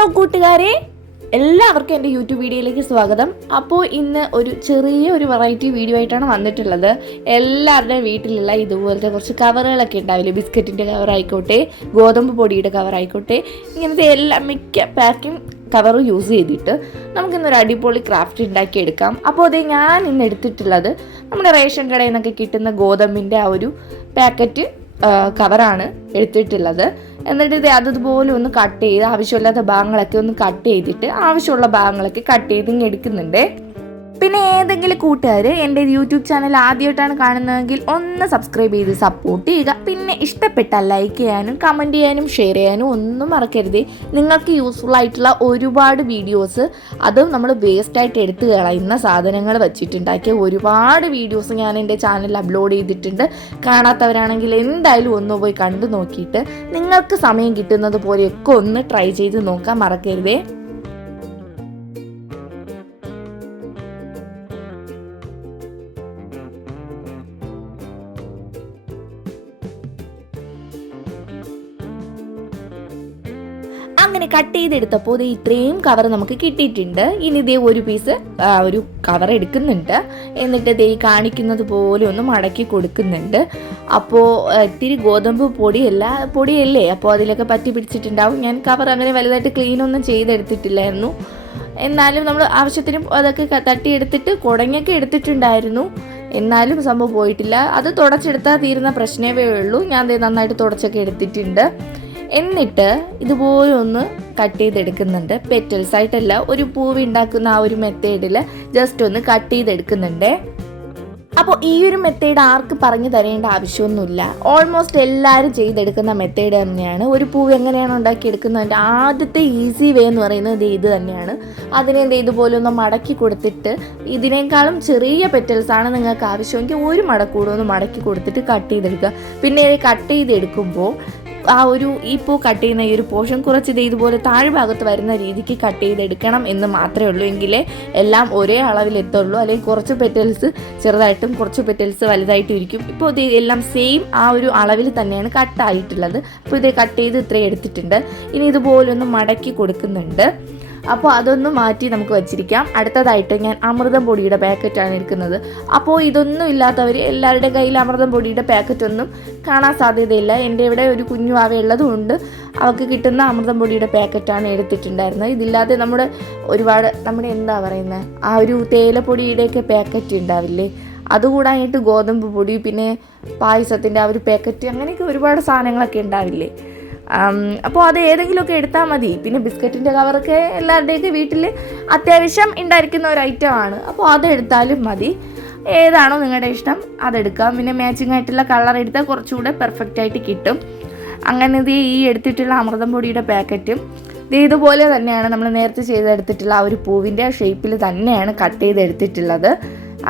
Hello കൂട്ടുകാരെ, എല്ലാവർക്കും എൻ്റെ യൂട്യൂബ് വീഡിയോയിലേക്ക് സ്വാഗതം. അപ്പോൾ ഇന്ന് ഒരു ചെറിയൊരു വെറൈറ്റി വീഡിയോ ആയിട്ടാണ് വന്നിട്ടുള്ളത്. എല്ലാവരുടെയും വീട്ടിലുള്ള ഇതുപോലത്തെ കുറച്ച് കവറുകളൊക്കെ ഉണ്ടാവില്ലേ, ബിസ്ക്കറ്റിൻ്റെ കവറായിക്കോട്ടെ, ഗോതമ്പ് പൊടിയുടെ കവറായിക്കോട്ടെ, ഇങ്ങനത്തെ എല്ലാം മിക്ക പാക്കിംഗ് കവർ യൂസ് ചെയ്തിട്ട് നമുക്കിന്നൊരു അടിപൊളി ക്രാഫ്റ്റ് ഉണ്ടാക്കിയെടുക്കാം. അപ്പോൾ അതേ ഞാൻ ഇന്ന് എടുത്തിട്ടുള്ളത് നമ്മുടെ റേഷൻ കടയിൽ നിന്നൊക്കെ കിട്ടുന്ന ഗോതമ്പിൻ്റെ ആ ഒരു പാക്കറ്റ് കവറാണ് എടുത്തിട്ടുള്ളത്. എന്നിട്ട് ഇത് അതുപോലെ ഒന്ന് കട്ട് ചെയ്ത് ആവശ്യമില്ലാത്ത ഭാഗങ്ങളൊക്കെ ഒന്ന് കട്ട് ചെയ്തിട്ട് ആവശ്യമുള്ള ഭാഗങ്ങളൊക്കെ കട്ട് ചെയ്ത് ഇങ്ങനെ എടുക്കുന്നുണ്ട്. പിന്നെ ഏതെങ്കിലും കൂട്ടുകാർ എൻ്റെ യൂട്യൂബ് ചാനൽ ആദ്യമായിട്ടാണ് കാണുന്നതെങ്കിൽ ഒന്ന് സബ്സ്ക്രൈബ് ചെയ്ത് സപ്പോർട്ട് ചെയ്യുക. പിന്നെ ഇഷ്ടപ്പെട്ടാൽ ലൈക്ക് ചെയ്യാനും കമൻറ്റ് ചെയ്യാനും ഷെയർ ചെയ്യാനും ഒന്നും മറക്കരുത്. നിങ്ങൾക്ക് യൂസ്ഫുൾ ആയിട്ടുള്ള ഒരുപാട് വീഡിയോസ്, അതും നമ്മൾ വേസ്റ്റായിട്ട് എടുത്തു കളയുന്ന സാധനങ്ങൾ വെച്ചിട്ടുണ്ടാക്കിയ ഒരുപാട് വീഡിയോസ് ഞാൻ എൻ്റെ ചാനലിൽ അപ്ലോഡ് ചെയ്തിട്ടുണ്ട്. കാണാത്തവരാണെങ്കിൽ എന്തായാലും ഒന്ന് പോയി കണ്ടു നോക്കിയിട്ട് നിങ്ങൾക്ക് സമയം കിട്ടുന്നത് പോലെയൊക്കെ ഒന്ന് ട്രൈ ചെയ്ത് നോക്കാൻ മറക്കരുതേ. അങ്ങനെ കട്ട് ചെയ്തെടുത്തപ്പോൾ ഇത് ഇത്രയും കവർ നമുക്ക് കിട്ടിയിട്ടുണ്ട്. ഇനി ഇതേ ഒരു പീസ് ഒരു കവർ എടുക്കുന്നുണ്ട്. എന്നിട്ട് ഇതേ കാണിക്കുന്നത് പോലെ ഒന്ന് മടക്കി കൊടുക്കുന്നുണ്ട്. അപ്പോൾ ഇത്തിരി ഗോതമ്പ് പൊടിയല്ലേ, അപ്പോൾ അതിലൊക്കെ പറ്റി പിടിച്ചിട്ടുണ്ടാവും. ഞാൻ കവർ അങ്ങനെ വലുതായിട്ട് ക്ലീനൊന്നും ചെയ്തെടുത്തിട്ടില്ലായിരുന്നു. എന്നാലും നമ്മൾ ആവശ്യത്തിന് അതൊക്കെ തട്ടിയെടുത്തിട്ട് കുടങ്ങൊക്കെ എടുത്തിട്ടുണ്ടായിരുന്നു. എന്നാലും സംഭവം പോയിട്ടില്ല. അത് തുടച്ചെടുത്താൽ തീരുന്ന പ്രശ്നമേ ഉള്ളൂ. ഞാൻ നന്നായിട്ട് തുടച്ചൊക്കെ എടുത്തിട്ടുണ്ട്. എന്നിട്ട് ഇതുപോലെ ഒന്ന് കട്ട് ചെയ്തെടുക്കുന്നുണ്ട്. പെറ്റൽസ് ആയിട്ടല്ല, ഒരു പൂവ് ഉണ്ടാക്കുന്ന ആ ഒരു മെത്തേഡിൽ ജസ്റ്റ് ഒന്ന് കട്ട് ചെയ്തെടുക്കുന്നുണ്ട്. അപ്പോൾ ഈ ഒരു മെത്തേഡ് ആർക്ക് പറഞ്ഞു തരേണ്ട ആവശ്യമൊന്നുമില്ല. ഓൾമോസ്റ്റ് എല്ലാവരും ചെയ്തെടുക്കുന്ന മെത്തേഡ് തന്നെയാണ്. ഒരു പൂവ് എങ്ങനെയാണ് ഉണ്ടാക്കിയെടുക്കുന്നതിൻ്റെ ആദ്യത്തെ ഈസി വേ എന്ന് പറയുന്നത് ഇത് തന്നെയാണ്. അതിനെ ഇതുപോലെ ഒന്ന് മടക്കി കൊടുത്തിട്ട്, ഇതിനേക്കാളും ചെറിയ പെറ്റൽസാണ് നിങ്ങൾക്ക് ആവശ്യമെങ്കിൽ ഒരു മടക്കൂടെ ഒന്ന് മടക്കി കൊടുത്തിട്ട് കട്ട് ചെയ്തെടുക്കുക. പിന്നെ കട്ട് ചെയ്തെടുക്കുമ്പോൾ ആ ഒരു ഈ പൂ കട്ട് ചെയ്യുന്ന ഈ ഒരു പോർഷൻ കുറച്ച് ഇതുപോലെ താഴ്ഭാഗത്ത് വരുന്ന രീതിക്ക് കട്ട് ചെയ്തെടുക്കണം എന്ന് മാത്രമേ ഉള്ളൂ. എങ്കിലേ എല്ലാം ഒരേ അളവിലെത്തുള്ളൂ. അല്ലെങ്കിൽ കുറച്ച് പെറ്റൽസ് ചെറുതായിട്ടും കുറച്ച് പെറ്റൽസ് വലുതായിട്ടും ഇരിക്കും. ഇപ്പോൾ ഇത് എല്ലാം സെയിം ആ ഒരു അളവിൽ തന്നെയാണ് കട്ടായിട്ടുള്ളത്. അപ്പോൾ ഇത് കട്ട് ചെയ്ത് ഇത്രയും എടുത്തിട്ടുണ്ട്. ഇനി ഇതുപോലെ ഒന്ന് മടക്കി കൊടുക്കുന്നുണ്ട്. അപ്പോൾ അതൊന്ന് മാറ്റി നമുക്ക് വച്ചിരിക്കാം. അടുത്തതായിട്ട് ഞാൻ അമൃതം പൊടിയുടെ പാക്കറ്റാണ് എടുക്കുന്നത്. അപ്പോൾ ഇതൊന്നും ഇല്ലാത്തവർ, എല്ലാവരുടെ കയ്യിൽ അമൃതം പൊടിയുടെ പാക്കറ്റൊന്നും കാണാൻ സാധ്യതയില്ല. എൻ്റെ ഇവിടെ ഒരു കുഞ്ഞു ആവയുള്ളതുകൊണ്ട് അവർക്ക് കിട്ടുന്ന അമൃതം പൊടിയുടെ പാക്കറ്റാണ് എടുത്തിട്ടുണ്ടായിരുന്നത്. ഇതില്ലാതെ നമ്മുടെ എന്താ പറയുന്നത്, ആ ഒരു തേയിലപ്പൊടിയുടെയൊക്കെ പാക്കറ്റ് ഉണ്ടാവില്ലേ, അതുകൂടായിട്ട് ഗോതമ്പ് പൊടി, പിന്നെ പായസത്തിൻ്റെ ആ ഒരു പാക്കറ്റ്, അങ്ങനെയൊക്കെ ഒരുപാട് സാധനങ്ങളൊക്കെ ഉണ്ടാവില്ലേ. അപ്പോൾ അത് ഏതെങ്കിലുമൊക്കെ എടുത്താൽ മതി. പിന്നെ ബിസ്ക്കറ്റിൻ്റെ കവറൊക്കെ എല്ലാവരുടെയൊക്കെ വീട്ടിൽ അത്യാവശ്യം ഉണ്ടായിരിക്കുന്ന ഒരു ഐറ്റമാണ്. അപ്പോൾ അതെടുത്താലും മതി. ഏതാണോ നിങ്ങളുടെ ഇഷ്ടം അതെടുക്കാം. പിന്നെ മാച്ചിങ് ആയിട്ടുള്ള കളർ എടുത്താൽ കുറച്ചുകൂടെ പെർഫെക്റ്റ് ആയിട്ട് കിട്ടും. അങ്ങനെ ഈ എടുത്തിട്ടുള്ള അമൃതം പൊടിയുടെ പാക്കറ്റും ഇതുപോലെ തന്നെയാണ് നമ്മൾ നേരത്തെ ചെയ്തെടുത്തിട്ടുള്ള ആ ഒരു പൂവിൻ്റെ ഷേപ്പിൽ തന്നെയാണ് കട്ട് ചെയ്തെടുത്തിട്ടുള്ളത്.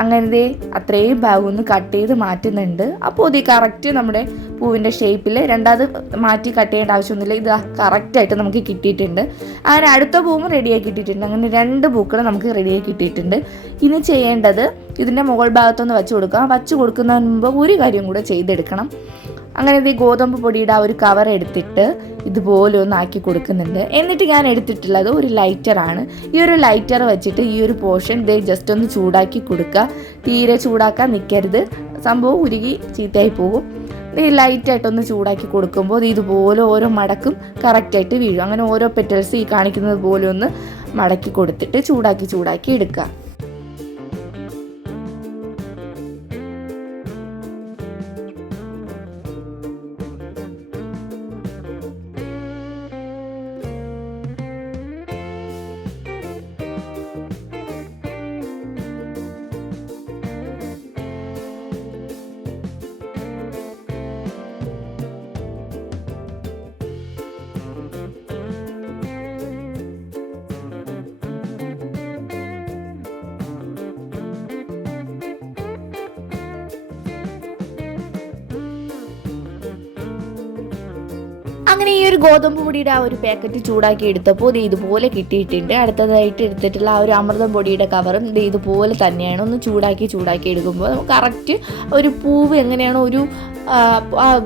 അങ്ങനെ അത്രയും ഭാഗം ഒന്ന് കട്ട് ചെയ്ത് മാറ്റുന്നുണ്ട്. അപ്പോൾ ഇത് കറക്റ്റ് നമ്മുടെ പൂവിൻ്റെ ഷേപ്പിൽ രണ്ടാമത് മാറ്റി കട്ട് ചെയ്യേണ്ട ആവശ്യമൊന്നുമില്ല. ഇത് കറക്റ്റായിട്ട് നമുക്ക് കിട്ടിയിട്ടുണ്ട്. അങ്ങനെ അടുത്ത പൂവും റെഡിയാക്കി കിട്ടിയിട്ടുണ്ട്. അങ്ങനെ 2 പൂക്കൾ നമുക്ക് റെഡിയാക്കി കിട്ടിയിട്ടുണ്ട്. ഇനി ചെയ്യേണ്ടത് ഇതിൻ്റെ മുകൾ ഭാഗത്തൊന്ന് വച്ച് കൊടുക്കുന്നതിന് മുമ്പ് ഒരു കാര്യം കൂടെ ചെയ്തെടുക്കണം. അങ്ങനെ ഈ ഗോതമ്പ് പൊടിയുടെ ആ ഒരു കവർ എടുത്തിട്ട് ഇതുപോലെ ഒന്ന് ആക്കി കൊടുക്കുന്നുണ്ട്. എന്നിട്ട് ഞാൻ എടുത്തിട്ടുള്ളത് ഒരു ലൈറ്ററാണ്. ഈ ഒരു ലൈറ്റർ വെച്ചിട്ട് ഈ ഒരു പോർഷൻ ജസ്റ്റ് ഒന്ന് ചൂടാക്കി കൊടുക്കുക. തീരെ ചൂടാക്കാൻ നിൽക്കരുത്, സംഭവം ഉരുകി ചീത്തയായി പോകും. ലൈറ്റായിട്ടൊന്ന് ചൂടാക്കി കൊടുക്കുമ്പോൾ ഇതുപോലെ ഓരോ മടക്കും കറക്റ്റായിട്ട് വീഴും. അങ്ങനെ ഓരോ പെറ്റൽസ് ഈ കാണിക്കുന്നത് പോലെ ഒന്ന് മടക്കി കൊടുത്തിട്ട് ചൂടാക്കി എടുക്കുക. അങ്ങനെ ഈ ഒരു ഗോതമ്പ് പൊടിയുടെ ആ ഒരു പാക്കറ്റ് ചൂടാക്കി എടുത്തപ്പോൾ ഇത് ഇതുപോലെ കിട്ടിയിട്ടുണ്ട്. അടുത്തതായിട്ട് എടുത്തിട്ടുള്ള ആ ഒരു അമൃതം പൊടിയുടെ കവറും ഇത് ഇതുപോലെ തന്നെയാണ്. ഒന്ന് ചൂടാക്കി എടുക്കുമ്പോൾ നമുക്ക് കറക്റ്റ് ഒരു പൂവ് എങ്ങനെയാണോ ഒരു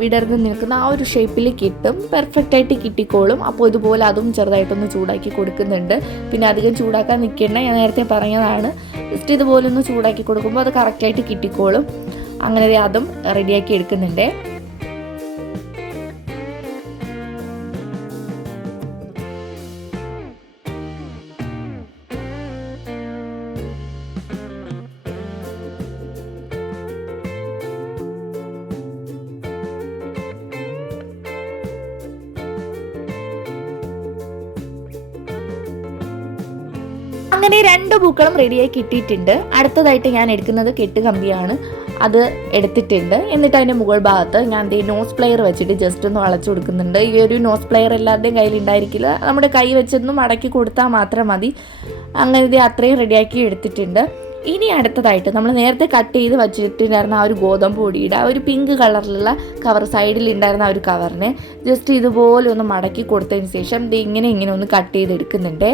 വിടർന്ന് നിൽക്കുന്ന ആ ഒരു ഷേപ്പിൽ കിട്ടും, പെർഫെക്റ്റ് ആയിട്ട് കിട്ടിക്കോളും. അപ്പോൾ ഇതുപോലെ അതും ചെറുതായിട്ടൊന്ന് ചൂടാക്കി കൊടുക്കുന്നുണ്ട്. പിന്നെ അധികം ചൂടാക്കാൻ നിൽക്കേണ്ട, ഞാൻ നേരത്തെ പറഞ്ഞതാണ്. ജസ്റ്റ് ഇതുപോലെ ഒന്ന് ചൂടാക്കി കൊടുക്കുമ്പോൾ അത് കറക്റ്റായിട്ട് കിട്ടിക്കോളും. അങ്ങനെ അതും റെഡിയാക്കി എടുക്കുന്നുണ്ട്. അങ്ങനെ 2 പൂക്കളും റെഡിയായി കിട്ടിയിട്ടുണ്ട്. അടുത്തതായിട്ട് ഞാൻ എടുക്കുന്നത് കെട്ടുകമ്പിയാണ്. അത് എടുത്തിട്ടുണ്ട്. എന്നിട്ട് അതിൻ്റെ മുകൾ ഭാഗത്ത് ഞാൻ നോസ് പ്ലെയർ വെച്ചിട്ട് ജസ്റ്റ് ഒന്ന് വളച്ചു കൊടുക്കുന്നുണ്ട്. ഈ ഒരു നോസ് പ്ലെയർ എല്ലാവരുടെയും കയ്യിൽ ഉണ്ടായിരിക്കില്ല, നമ്മുടെ കൈ വെച്ചൊന്നും മടക്കി കൊടുത്താൽ മാത്രം മതി. അങ്ങനെ അത്രയും റെഡിയാക്കി എടുത്തിട്ടുണ്ട്. ഇനി അടുത്തതായിട്ട് നമ്മൾ നേരത്തെ കട്ട് ചെയ്ത് വച്ചിട്ടുണ്ടായിരുന്ന ആ ഒരു ഗോതമ്പ് പൊടിയുടെ ആ ഒരു പിങ്ക് കളറിലുള്ള കവർ, സൈഡിൽ ഉണ്ടായിരുന്ന ആ ഒരു കവറിനെ ജസ്റ്റ് ഇതുപോലെ ഒന്ന് മടക്കി കൊടുത്തതിന് ശേഷം ഇങ്ങനെ ഒന്ന് കട്ട് ചെയ്തെടുക്കുന്നുണ്ട്.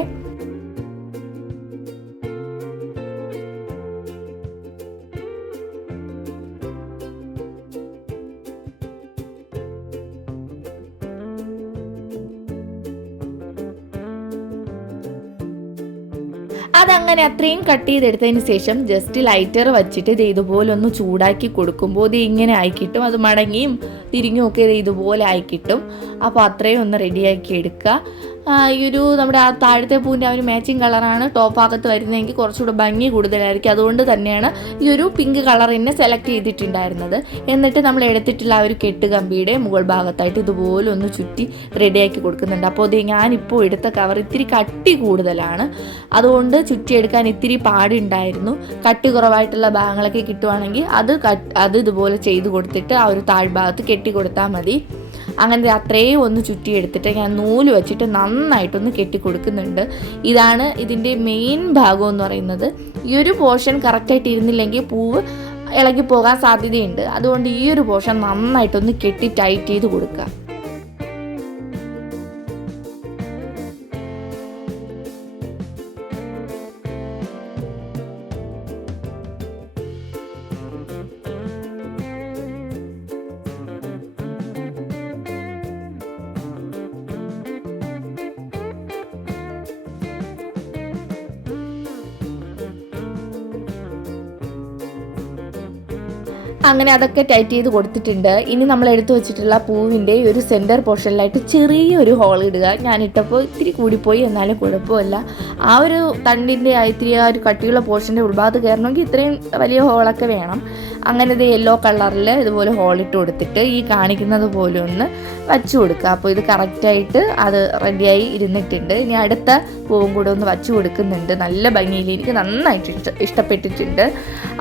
അതങ്ങനെ അത്രയും കട്ട് ചെയ്തെടുത്തതിന് ശേഷം ജസ്റ്റ് ലൈറ്റർ വെച്ചിട്ട് ഇത് ഇതുപോലെ ഒന്ന് ചൂടാക്കി കൊടുക്കുമ്പോൾ ഇത് ഇങ്ങനെ ആയിക്കിട്ടും. അത് മടങ്ങിയും തിരിഞ്ഞും ഒക്കെ ഇത് ഇതുപോലെ ആയിക്കിട്ടും. അപ്പോൾ അത്രയും ഒന്ന് റെഡിയാക്കി എടുക്കുക. ഈ ഒരു നമ്മുടെ ആ താഴത്തെ പൂവിൻ്റെ ആ ഒരു മാച്ചിങ് കളറാണ് ടോപ്പ് ഭാഗത്ത് വരുന്നതെങ്കിൽ കുറച്ചുകൂടെ ഭംഗി കൂടുതലായിരിക്കും. അതുകൊണ്ട് തന്നെയാണ് ഈ ഒരു പിങ്ക് കളർ തന്നെ സെലക്ട് ചെയ്തിട്ടുണ്ടായിരുന്നത്. എന്നിട്ട് നമ്മൾ എടുത്തിട്ടുള്ള ആ ഒരു കെട്ടുകമ്പിയുടെ മുകൾ ഭാഗത്തായിട്ട് ഇതുപോലെ ഒന്ന് ചുറ്റി റെഡിയാക്കി കൊടുക്കുന്നുണ്ട്. അപ്പോൾ ഇത് ഞാനിപ്പോൾ എടുത്ത കവർ ഇത്തിരി കട്ടി കൂടുതലാണ്, അതുകൊണ്ട് ചുറ്റിയെടുക്കാൻ ഇത്തിരി പാടുണ്ടായിരുന്നു. കട്ടി കുറവായിട്ടുള്ള ഭാഗങ്ങളൊക്കെ കിട്ടുവാണെങ്കിൽ അത് ഇതുപോലെ ചെയ്ത് കൊടുത്തിട്ട് ആ ഒരു താഴ്ഭാഗത്ത് കെട്ടി കൊടുത്താൽ മതി. അങ്ങനെ അത്രയും ഒന്ന് ചുറ്റിയെടുത്തിട്ട് ഞാൻ നൂല് വെച്ചിട്ട് നന്നായിട്ടൊന്ന് കെട്ടി കൊടുക്കുന്നുണ്ട്. ഇതാണ് ഇതിൻ്റെ മെയിൻ ഭാഗം എന്ന് പറയുന്നത്. ഈ ഒരു പോർഷൻ കറക്റ്റായിട്ട് ഇരുന്നില്ലെങ്കിൽ പൂവ് ഇളകി പോകാൻ സാധ്യതയുണ്ട്. അതുകൊണ്ട് ഈ ഒരു പോർഷൻ നന്നായിട്ടൊന്ന് കെട്ടി ടൈറ്റ് ചെയ്ത് കൊടുക്കുക. അങ്ങനെ അതൊക്കെ ടൈറ്റ് ചെയ്ത് കൊടുത്തിട്ടുണ്ട്. ഇനി നമ്മൾ എടുത്തു വെച്ചിട്ടുള്ള പൂവിൻ്റെ ഒരു സെൻറ്റർ പോർഷനിലായിട്ട് ചെറിയൊരു ഹോൾ ഇടുക. ഞാനിട്ടപ്പോൾ ഇത്തിരി കൂടിപ്പോയി, എന്നാലും കുഴപ്പമില്ല. ആ ഒരു തണ്ടിൻ്റെ ഇത്തിരി ആ ഒരു കട്ടിയുള്ള പോർഷൻ്റെ ഉൾഭാഗത്ത് കയറണമെങ്കിൽ ഇത്രയും വലിയ ഹോളൊക്കെ വേണം. അങ്ങനെ ഇത് യെല്ലോ കളറിൽ ഇതുപോലെ ഹോളിട്ട് കൊടുത്തിട്ട് ഈ കാണിക്കുന്നത് പോലെ ഒന്ന് വച്ചു കൊടുക്കുക. അപ്പോൾ ഇത് കറക്റ്റായിട്ട് അത് റെഡിയായി ഇരുന്നിട്ടുണ്ട്. ഇനി അടുത്ത പൂവും കൂടെ ഒന്ന് വച്ചു കൊടുക്കുന്നുണ്ട്. നല്ല ഭംഗിയിൽ എനിക്ക് നന്നായിട്ട് ഇഷ്ടപ്പെട്ടിട്ടുണ്ട്.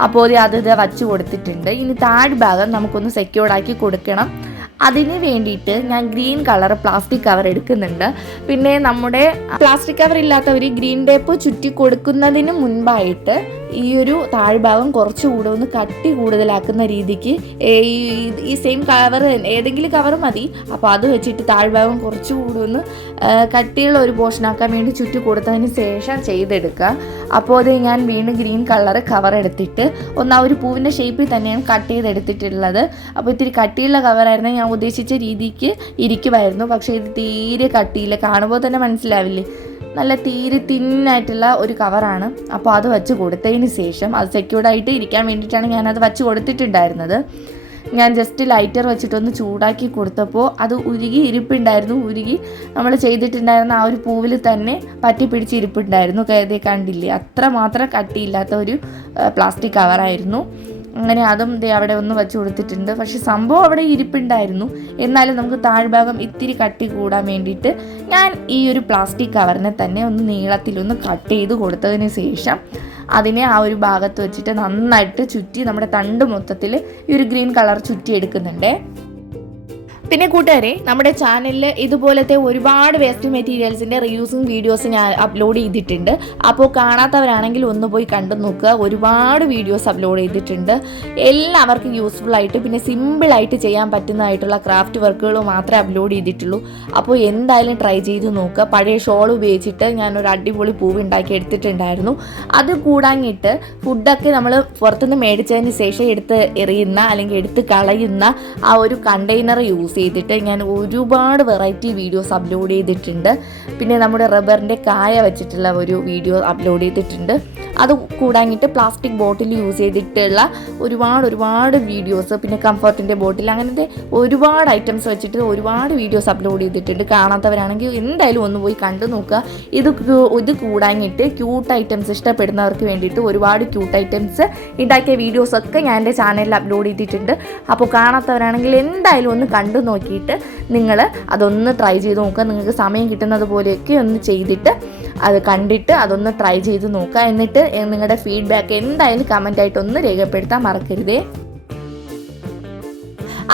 അപ്പോൾ അത് വച്ചു കൊടുത്തിട്ടുണ്ട്. ഇനി താഴ്ഭാഗം നമുക്കൊന്ന് സെക്യൂർഡാക്കി കൊടുക്കണം. അതിന് വേണ്ടിയിട്ട് ഞാൻ ഗ്രീൻ കളർ പ്ലാസ്റ്റിക് കവർ എടുക്കുന്നുണ്ട്. പിന്നെ നമ്മുടെ പ്ലാസ്റ്റിക് കവർ ഇല്ലാത്തവർ ഗ്രീൻ ടേപ്പ് ചുറ്റി കൊടുക്കുന്നതിന് മുൻപായിട്ട് ഈ ഒരു താഴ്ഭാഗം കുറച്ചുകൂടെ ഒന്ന് കട്ടി കൂടുതലാക്കുന്ന രീതിക്ക് ഈ സെയിം കവർ ഏതെങ്കിലും കവർ മതി. അപ്പോൾ അത് വെച്ചിട്ട് താഴ്ഭാഗം കുറച്ചുകൂടെ ഒന്ന് കട്ടിയുള്ള ഒരു പോർഷനാക്കാൻ വേണ്ടി ചുറ്റി കൊടുത്തതിന് ശേഷം ചെയ്തെടുക്കുക. അപ്പോൾ അത് ഞാൻ വീണ്ടും ഗ്രീൻ കളർ കവർ എടുത്തിട്ട് ഒന്ന് ആ ഒരു പൂവിൻ്റെ ഷേപ്പിൽ തന്നെയാണ് കട്ട് ചെയ്തെടുത്തിട്ടുള്ളത്. അപ്പോൾ ഇത്തിരി കട്ടിയുള്ള കവറായിരുന്നു, ഞാൻ ഉദ്ദേശിച്ച രീതിക്ക് ഇരിക്കുമായിരുന്നു. പക്ഷേ ഇത് തീരെ കട്ടിയില്ല, കാണുമ്പോൾ തന്നെ മനസ്സിലാവില്ലേ, നല്ല തീരെ തിന്നായിട്ടുള്ള ഒരു കവറാണ്. അപ്പോൾ അത് വെച്ച് കൊടുത്തതിന് ശേഷം അത് സെക്യൂർഡായിട്ട് ഇരിക്കാൻ വേണ്ടിയിട്ടാണ് ഞാനത് വെച്ച് കൊടുത്തിട്ടുണ്ടായിരുന്നത്. ഞാൻ ജസ്റ്റ് ലൈറ്റർ വെച്ചിട്ടൊന്ന് ചൂടാക്കി കൊടുത്തപ്പോൾ അത് ഉരുകി ഇരിപ്പുണ്ടായിരുന്നു. ഉരുകി നമ്മൾ ചെയ്തിട്ടുണ്ടായിരുന്ന ആ ഒരു പൂവിൽ തന്നെ പറ്റി പിടിച്ച് ഇരിപ്പുണ്ടായിരുന്നു. കണ്ടില്ലേ, അത്രമാത്രം കട്ടിയില്ലാത്ത ഒരു പ്ലാസ്റ്റിക് കവറായിരുന്നു. അങ്ങനെ അതും അവിടെ ഒന്ന് വെച്ച് കൊടുത്തിട്ടുണ്ട്. പക്ഷെ സംഭവം അവിടെ ഇരിപ്പുണ്ടായിരുന്നു. എന്നാലും നമുക്ക് താഴ്ഭാഗം ഇത്തിരി കട്ടി കൂടാൻ വേണ്ടിയിട്ട് ഞാൻ ഈ ഒരു പ്ലാസ്റ്റിക് കവറിനെ തന്നെ ഒന്ന് നീളത്തിലൊന്ന് കട്ട് ചെയ്ത് കൊടുത്തതിന് ശേഷം അതിനെ ആ ഒരു ഭാഗത്ത് വെച്ചിട്ട് നന്നായിട്ട് ചുറ്റി നമ്മുടെ തണ്ട് മൊത്തത്തിൽ ഈ ഒരു ഗ്രീൻ കളർ ചുറ്റി എടുക്കുന്നുണ്ട്. പിന്നെ കൂട്ടുകാരെ, നമ്മുടെ ചാനലിൽ ഇതുപോലത്തെ ഒരുപാട് വേസ്റ്റ് മെറ്റീരിയൽസിൻ്റെ റിയൂസിങ് വീഡിയോസ് ഞാൻ അപ്ലോഡ് ചെയ്തിട്ടുണ്ട്. അപ്പോൾ കാണാത്തവരാണെങ്കിൽ ഒന്ന് പോയി കണ്ടു നോക്കുക. ഒരുപാട് വീഡിയോസ് അപ്ലോഡ് ചെയ്തിട്ടുണ്ട്. എല്ലാവർക്കും യൂസ്ഫുൾ ആയിട്ട് പിന്നെ സിമ്പിളായിട്ട് ചെയ്യാൻ പറ്റുന്നതായിട്ടുള്ള ക്രാഫ്റ്റ് വർക്കുകൾ മാത്രമേ അപ്ലോഡ് ചെയ്തിട്ടുള്ളൂ. അപ്പോൾ എന്തായാലും ട്രൈ ചെയ്ത് നോക്കുക. പഴയ ഷോൾ ഉപയോഗിച്ചിട്ട് ഞാനൊരു അടിപൊളി പൂവ് ഉണ്ടാക്കി എടുത്തിട്ടുണ്ടായിരുന്നു. അത് കൂടാഞ്ഞിട്ട് ഫുഡൊക്കെ നമ്മൾ പുറത്തുനിന്ന് മേടിച്ചതിന് ശേഷം എടുത്ത് എറിയുന്ന അല്ലെങ്കിൽ എടുത്ത് കളയുന്ന ആ ഒരു കണ്ടെയ്നർ യൂസ് ചെയ്തിട്ട് ഞാൻ ഒരുപാട് വെറൈറ്റി വീഡിയോസ് അപ്ലോഡ് ചെയ്തിട്ടുണ്ട്. പിന്നെ നമ്മുടെ റബ്ബറിൻ്റെ കായ വെച്ചിട്ടുള്ള ഒരു വീഡിയോ അപ്ലോഡ് ചെയ്തിട്ടുണ്ട്. അത് കൂടാഞ്ഞിട്ട് പ്ലാസ്റ്റിക് ബോട്ടിൽ യൂസ് ചെയ്തിട്ടുള്ള ഒരുപാട് വീഡിയോസ്, പിന്നെ കംഫർട്ടിൻ്റെ ബോട്ടിൽ, അങ്ങനത്തെ ഒരുപാട് ഐറ്റംസ് വെച്ചിട്ട് ഒരുപാട് വീഡിയോസ് അപ്ലോഡ് ചെയ്തിട്ടുണ്ട്. കാണാത്തവരാണെങ്കിൽ എന്തായാലും ഒന്ന് പോയി കണ്ടു നോക്കുക. ഇത് കൂടാഞ്ഞിട്ട് ക്യൂട്ട് ഐറ്റംസ് ഇഷ്ടപ്പെടുന്നവർക്ക് വേണ്ടിയിട്ട് ഒരുപാട് ക്യൂട്ട് ഐറ്റംസ് ഉണ്ടാക്കിയ വീഡിയോസൊക്കെ ഞാൻ എൻ്റെ ചാനലിൽ അപ്ലോഡ് ചെയ്തിട്ടുണ്ട്. അപ്പോൾ കാണാത്തവരാണെങ്കിൽ എന്തായാലും ഒന്ന് കണ്ടു നോക്കിയിട്ട് നിങ്ങൾ അതൊന്ന് ട്രൈ ചെയ്ത് നോക്കുക. നിങ്ങൾക്ക് സമയം കിട്ടുന്നത് പോലെയൊക്കെ ഒന്ന് ചെയ്തിട്ട് അത് കണ്ടിട്ട് അതൊന്ന് ട്രൈ ചെയ്ത് നോക്കുക. എന്നിട്ട് നിങ്ങളുടെ ഫീഡ്ബാക്ക് എന്തായാലും കമൻ്റായിട്ട് ഒന്ന് രേഖപ്പെടുത്താൻ മറക്കരുതേ.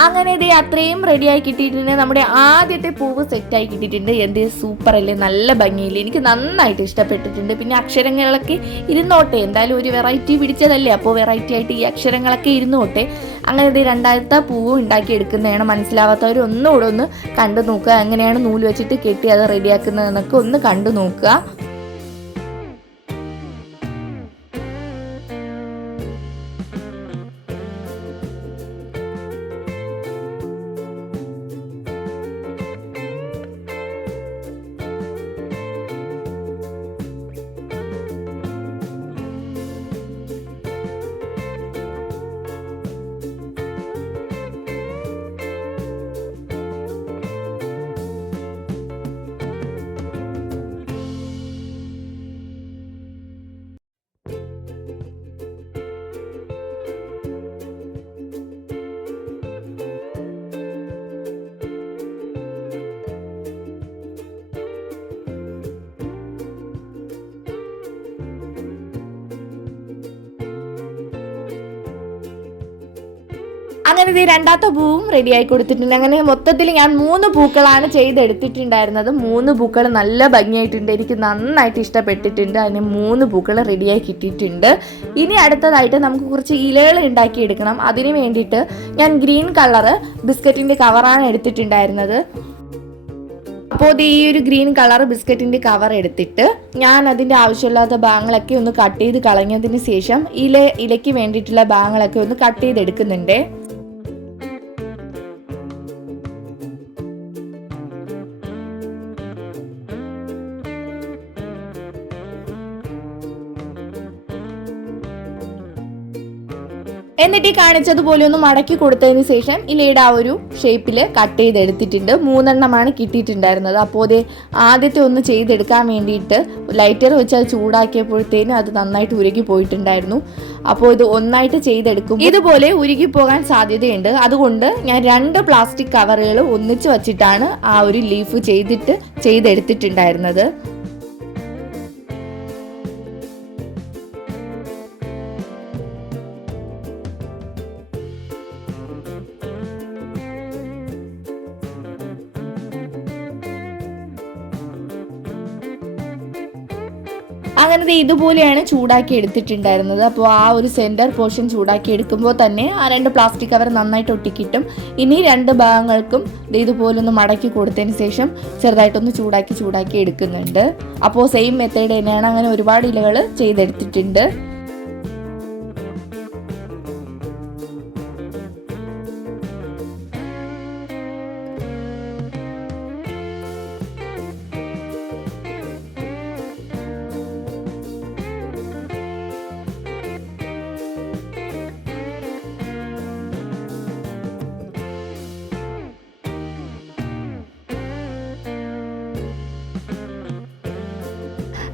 അങ്ങനെ ഇത് അത്രയും റെഡിയായി കിട്ടിയിട്ടുണ്ട്. നമ്മുടെ ആദ്യത്തെ പൂവ് സെറ്റായി കിട്ടിയിട്ടുണ്ട്. എന്ത് സൂപ്പർ അല്ലേ, നല്ല ഭംഗിയില്ലേ, എനിക്ക് നന്നായിട്ട് ഇഷ്ടപ്പെട്ടിട്ടുണ്ട്. പിന്നെ അക്ഷരങ്ങളൊക്കെ ഇരുന്നോട്ടെ, എന്തായാലും ഒരു വെറൈറ്റി പിടിച്ചതല്ലേ, അപ്പോൾ വെറൈറ്റി ആയിട്ട് ഈ അക്ഷരങ്ങളൊക്കെ ഇരുന്നോട്ടെ. അങ്ങനെ ഇത് രണ്ടാമത്തെ പൂവ് ഉണ്ടാക്കി എടുക്കുന്നതാണ്. മനസ്സിലാവാത്തവർ ഒന്നുകൂടെ ഒന്ന് കണ്ടു നോക്കുക. എങ്ങനെയാണ് നൂല് വെച്ചിട്ട് കെട്ടി അത് റെഡിയാക്കുന്നതെന്നൊക്കെ ഒന്ന് കണ്ടു നോക്കുക. അങ്ങനെ ഇത് രണ്ടാമത്തെ പൂവും റെഡിയായി കൊടുത്തിട്ടുണ്ട്. അങ്ങനെ മൊത്തത്തിൽ ഞാൻ 3 പൂക്കളാണ് ചെയ്തെടുത്തിട്ടുണ്ടായിരുന്നത്. 3 പൂക്കൾ നല്ല ഭംഗിയായിട്ടുണ്ട്, എനിക്ക് നന്നായിട്ട് ഇഷ്ടപ്പെട്ടിട്ടുണ്ട്. അതിന് 3 പൂക്കൾ റെഡിയായി കിട്ടിയിട്ടുണ്ട്. ഇനി അടുത്തതായിട്ട് നമുക്ക് കുറച്ച് ഇലകൾ ഉണ്ടാക്കിയെടുക്കണം. അതിന് വേണ്ടിയിട്ട് ഞാൻ ഗ്രീൻ കളറ് ബിസ്ക്കറ്റിൻ്റെ കവറാണ് എടുത്തിട്ടുണ്ടായിരുന്നത്. അപ്പോൾ ഈ ഒരു ഗ്രീൻ കളർ ബിസ്ക്കറ്റിൻ്റെ കവർ എടുത്തിട്ട് ഞാൻ അതിൻ്റെ ആവശ്യമില്ലാത്ത ഭാഗങ്ങളൊക്കെ ഒന്ന് കട്ട് ചെയ്ത് കളഞ്ഞതിന് ശേഷം ഇലയ്ക്ക് വേണ്ടിയിട്ടുള്ള ഭാഗങ്ങളൊക്കെ ഒന്ന് കട്ട് ചെയ്തെടുക്കുന്നുണ്ട്. എന്നിട്ട് ഈ കാണിച്ചതുപോലെ ഒന്ന് മടക്കി കൊടുത്തതിന് ശേഷം ഇലയുടെ ആ ഒരു ഷേപ്പിൽ കട്ട് ചെയ്തെടുത്തിട്ടുണ്ട്. 3 എണ്ണമാണ് കിട്ടിയിട്ടുണ്ടായിരുന്നത്. അപ്പോൾ അത് ആദ്യത്തെ ഒന്ന് ചെയ്തെടുക്കാൻ വേണ്ടിയിട്ട് ലൈറ്റർ വെച്ച് അത് ചൂടാക്കിയപ്പോഴത്തേനും അത് നന്നായിട്ട് ഉരുകി പോയിട്ടുണ്ടായിരുന്നു. അപ്പോൾ ഇത് ഒന്നായിട്ട് ചെയ്തെടുക്കും ഇതുപോലെ ഉരുകി പോകാൻ സാധ്യതയുണ്ട്. അതുകൊണ്ട് ഞാൻ 2 പ്ലാസ്റ്റിക് കവറുകൾ ഒന്നിച്ച് വച്ചിട്ടാണ് ആ ഒരു ലീഫ് ചെയ്തെടുത്തിട്ടുണ്ടായിരുന്നത്. അങ്ങനെ ഇതുപോലെയാണ് ചൂടാക്കി എടുത്തിട്ടുണ്ടായിരുന്നത്. അപ്പോൾ ആ ഒരു സെൻറ്റർ പോർഷൻ ചൂടാക്കി എടുക്കുമ്പോൾ തന്നെ ആ 2 പ്ലാസ്റ്റിക് കവർ നന്നായിട്ട് ഒട്ടിക്കിട്ടും. ഇനി 2 ഭാഗങ്ങൾക്കും ഇതുപോലെ ഒന്ന് മടക്കി കൊടുത്തതിന് ശേഷം ചെറുതായിട്ടൊന്ന് ചൂടാക്കി എടുക്കുന്നുണ്ട്. അപ്പോൾ സെയിം മെത്തേഡ് തന്നെയാണ്. അങ്ങനെ ഒരുപാട് ഇലകൾ ചെയ്തെടുത്തിട്ടുണ്ട്.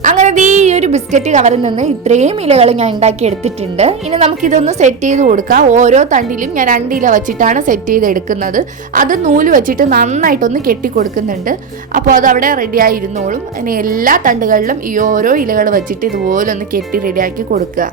അങ്ങനെ ഈ ഒരു ബിസ്ക്കറ്റ് കവറിൽ നിന്ന് ഇത്രയും ഇലകൾ ഞാൻ ഉണ്ടാക്കി എടുത്തിട്ടുണ്ട്. ഇനി നമുക്കിതൊന്ന് സെറ്റ് ചെയ്ത് കൊടുക്കാം. ഓരോ തണ്ടിലും ഞാൻ 2 ഇല വെച്ചിട്ടാണ് സെറ്റ് ചെയ്ത് എടുക്കുന്നത്. അത് നൂല് വെച്ചിട്ട് നന്നായിട്ടൊന്ന് കെട്ടി കൊടുക്കുന്നുണ്ട്. അപ്പോൾ അത് അവിടെ റെഡിയായി ഇരുന്നോളും. ഇനി എല്ലാ തണ്ടുകളിലും ഈ ഓരോ ഇലകൾ വെച്ചിട്ട് ഇതുപോലെ ഒന്ന് കെട്ടി റെഡിയാക്കി കൊടുക്കുക.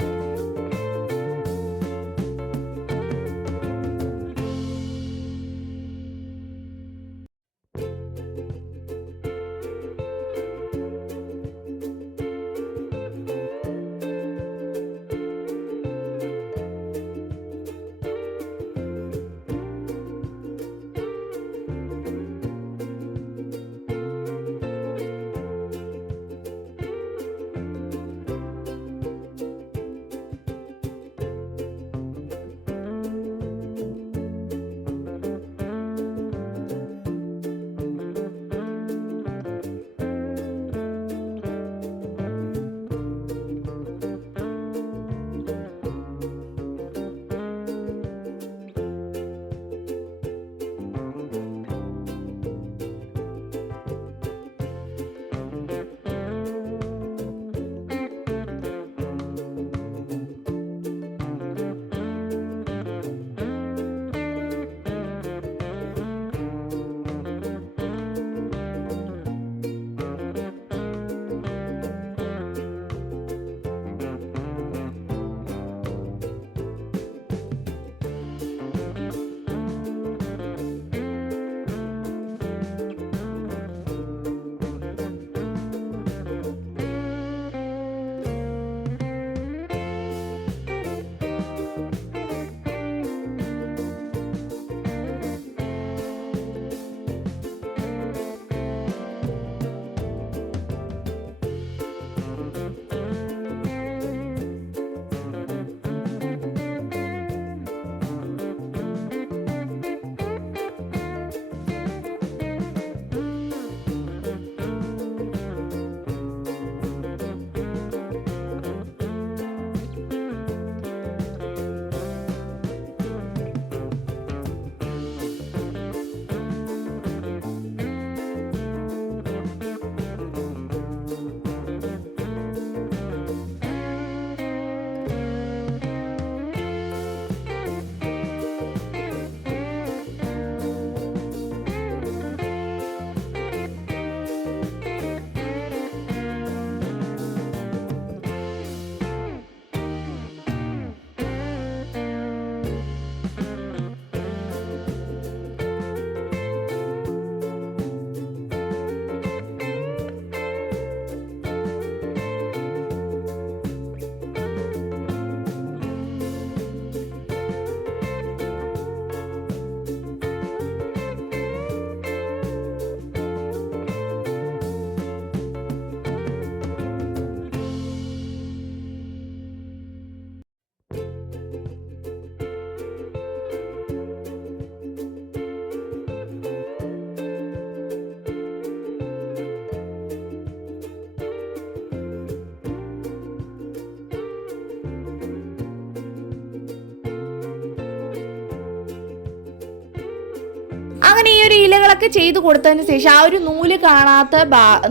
അതൊക്കെ ചെയ്ത് കൊടുത്തതിന് ശേഷം ആ ഒരു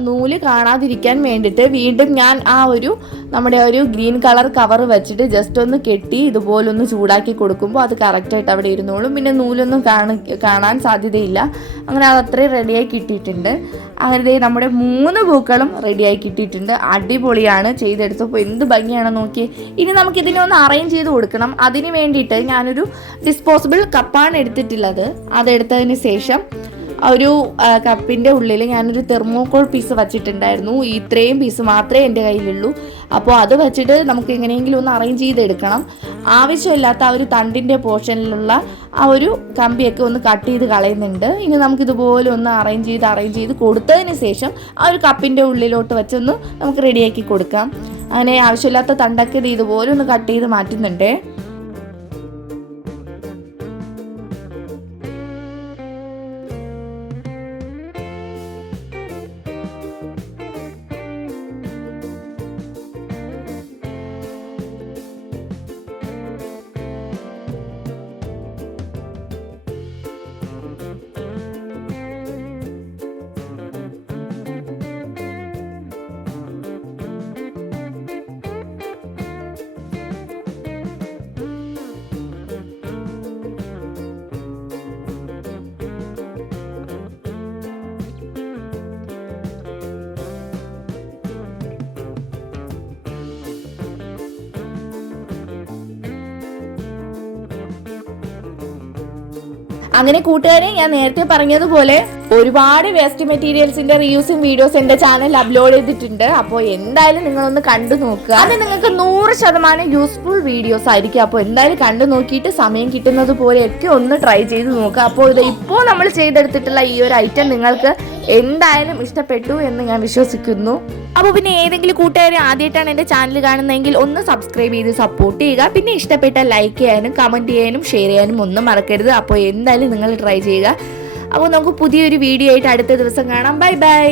നൂല് കാണാതിരിക്കാൻ വേണ്ടിയിട്ട് വീണ്ടും ഞാൻ ആ ഒരു നമ്മുടെ ഒരു ഗ്രീൻ കളർ കവർ വെച്ചിട്ട് ജസ്റ്റ് ഒന്ന് കെട്ടി ഇതുപോലൊന്ന് ചൂടാക്കി കൊടുക്കുമ്പോൾ അത് കറക്റ്റായിട്ട് അവിടെ ഇരുന്നോളും. പിന്നെ നൂലൊന്നും കാണാൻ സാധ്യതയില്ല. അങ്ങനെ അത് അത്രയും റെഡിയായി കിട്ടിയിട്ടുണ്ട്. അങ്ങനെ നമ്മുടെ 3 പൂക്കളും റെഡിയായി കിട്ടിയിട്ടുണ്ട്. അടിപൊളിയാണ് ചെയ്തെടുത്തപ്പോൾ എന്ത് ഭംഗിയാണെന്ന് നോക്കി. ഇനി നമുക്കിതിനെ ഒന്ന് അറേഞ്ച് ചെയ്ത് കൊടുക്കണം. അതിന് വേണ്ടിയിട്ട് ഞാനൊരു ഡിസ്പോസിബിൾ കപ്പാണ് എടുത്തിട്ടുള്ളത്. അതെടുത്തതിന് ശേഷം ഒരു കപ്പിൻ്റെ ഉള്ളിൽ ഞാനൊരു തെർമോക്കോൾ പീസ് വച്ചിട്ടുണ്ടായിരുന്നു. ഇത്രയും പീസ് മാത്രമേ എൻ്റെ കയ്യിലുള്ളൂ. അപ്പോൾ അത് വെച്ചിട്ട് നമുക്ക് എങ്ങനെയെങ്കിലും ഒന്ന് അറേഞ്ച് ചെയ്തെടുക്കണം. ആവശ്യമില്ലാത്ത ആ ഒരു തണ്ടിൻ്റെ പോർഷനിലുള്ള ആ ഒരു കമ്പിയൊക്കെ ഒന്ന് കട്ട് ചെയ്ത് കളയുന്നുണ്ട്. ഇനി നമുക്കിതുപോലെ ഒന്ന് അറേഞ്ച് ചെയ്ത് കൊടുത്തതിന് ശേഷം ആ ഒരു കപ്പിൻ്റെ ഉള്ളിലോട്ട് വെച്ചൊന്ന് നമുക്ക് റെഡിയാക്കി കൊടുക്കാം. അങ്ങനെ ആവശ്യമില്ലാത്ത തണ്ടൊക്കെ ഇതുപോലെ ഒന്ന് കട്ട് ചെയ്ത് മാറ്റുന്നുണ്ട്. അങ്ങനെ കൂട്ടുകാരെ, ഞാൻ നേരത്തെ പറഞ്ഞതുപോലെ ഒരുപാട് വേസ്റ്റ് മെറ്റീരിയൽസിന്റെ റീയൂസിങ് വീഡിയോസ് എന്റെ ചാനൽ അപ്ലോഡ് ചെയ്തിട്ടുണ്ട്. അപ്പോൾ എന്തായാലും നിങ്ങളൊന്ന് കണ്ടു നോക്കുക. അത് നിങ്ങൾക്ക് 100% യൂസ്ഫുൾ വീഡിയോസ് ആയിരിക്കും. അപ്പോൾ എന്തായാലും കണ്ടു നോക്കിയിട്ട് സമയം കിട്ടുന്നത് പോലെയൊക്കെ ഒന്ന് ട്രൈ ചെയ്ത് നോക്കുക. അപ്പോൾ ഇപ്പോൾ നമ്മൾ ചെയ്തെടുത്തിട്ടുള്ള ഈ ഒരു ഐറ്റം നിങ്ങൾക്ക് എന്തായാലും ഇഷ്ടപ്പെട്ടു എന്ന് ഞാൻ വിശ്വസിക്കുന്നു. അപ്പോൾ പിന്നെ ഏതെങ്കിലും കൂട്ടുകാർ ആദ്യമായിട്ടാണ് എൻ്റെ ചാനൽ കാണുന്നതെങ്കിൽ ഒന്ന് സബ്സ്ക്രൈബ് ചെയ്ത് സപ്പോർട്ട് ചെയ്യുക. പിന്നെ ഇഷ്ടപ്പെട്ട ലൈക്ക് ചെയ്യാനും കമൻറ്റ് ചെയ്യാനും ഷെയർ ചെയ്യാനും ഒന്നും മറക്കരുത്. അപ്പോൾ എന്തായാലും നിങ്ങൾ ട്രൈ ചെയ്യുക. അപ്പോൾ നമുക്ക് പുതിയൊരു വീഡിയോ ആയിട്ട് അടുത്ത ദിവസം കാണാം. Bye bye.